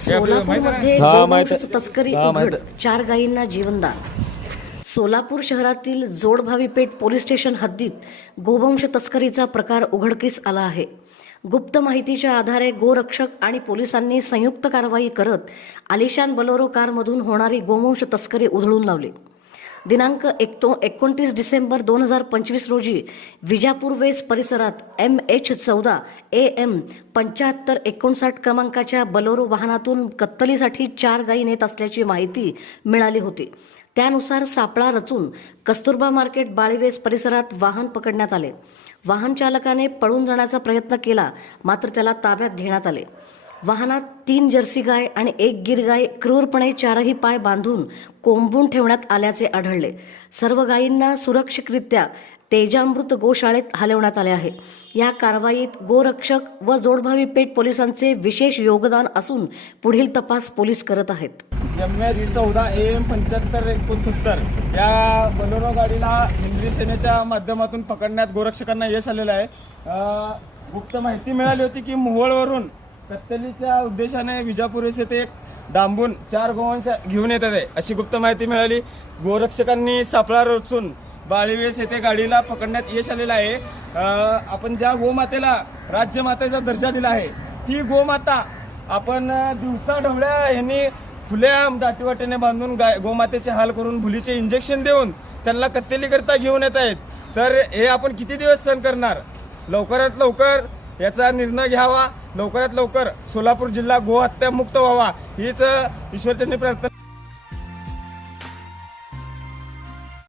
सोलापूरमध्ये. तस्करी उघड चार गायींना जीवनदान. सोलापूर शहरातील जोडभावी पेठ पोलीस स्टेशन हद्दीत गोवंश तस्करीचा प्रकार उघडकीस आला आहे. गुप्त माहितीच्या आधारे गोरक्षक आणि पोलिसांनी संयुक्त कारवाई करत आलिशान बलोरो कारमधून होणारी गोवंश तस्करी उधळून लावली. दिनांक एकतो एकोणतीस डिसेंबर दोन हजार पंचवीस रोजी विजापूर वेस परिसरात एम एच चौदा ए एम पंच्याहत्तर एकोणसाठ क्रमांकाच्या बलोरो वाहनातून कत्तलीसाठी चार गायी नेत असल्याची माहिती मिळाली होती. त्यानुसार सापळा रचून कस्तुरबा मार्केट बाळीवेस परिसरात वाहन पकडण्यात आले. वाहन चालकाने पळून जाण्याचा प्रयत्न केला मात्र त्याला ताब्यात घेण्यात आले. वाहनात तीन जर्सी गाय आणि एक गिर गाय क्रूरपणे चारही पाय बांधून कोंबून ठेवण्यात आल्याचे आढळले. सर्व गायींना सुरक्षितरित्या तेजामृत गोशाळेत हलवण्यात आले आहे. या कारवाईत गोरक्षक व जोडभावी पेठ पोलिसांचे विशेष योगदान असून पुढील तपास पोलीस करत आहेत. एम एच चौदा ए एम पंच्याहत्तर एकोणसत्तर या बलोरो गाडीला हिंद्री सेनेच्या माध्यमातून पकडण्यात गोरक्षकांना यश आलेलं आहे. गुप्त माहिती मिळाली होती की मोहोळवरून कत्तलीच्या उद्देशाने विजापूर येथे ते एक डांबून चार गोवंश घेऊन येतात आहे. अशी गुप्त माहिती मिळाली. गोरक्षकांनी सापळा रचून बाळीवेस येथे गाडीला पकडण्यात यश आलेलं आहे. आपण ज्या गोमातेला राज्यमातेचा दर्जा दिला आहे ती गोमाता आपण दिवसा ढवळ्या यांनी खुल्या दाटीवाटीने बांधून गाय गोमातेचे हाल करून भुलीचे इंजेक्शन देऊन त्यांना कत्तेलीकरता घेऊन येत आहेत. तर हे आपण किती दिवस सहन करणार? लवकरात लवकर याचा निर्णय घ्यावा. लवकरात लवकर सोलापूर जिल्हा गोहत्या मुक्त व्हावा. हीच अं, ईश्वरचरणी प्रार्थना.